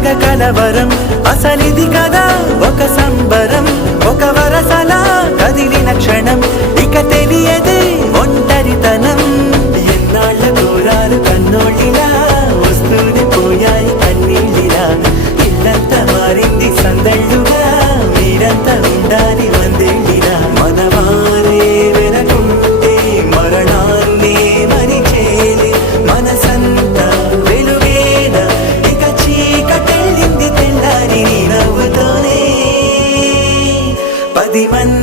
తెగ కలవరం అసలిది కదా ఒక సంబరం ఒక వరసలా కదిలిన క్షణం ఇక తెలియదే ఒంటరితనం ఎన్నాళ్ళ దూరాలు కన్నోళ్ళిలా వస్తూనే పోయాయి కన్నీళ్ళిలా ఇల్లంతా మారింది సందళ్ళుగా మీరంతా ఉండాలి వందేళ్ళిలా మనవారే వెనకుంటే మరణాన్నే మరిచేలే మనసంతా వెలుగేన ఇక చీకటెళ్ళింది తెల్లారి నీ నవ్వుతోనే 10 మంది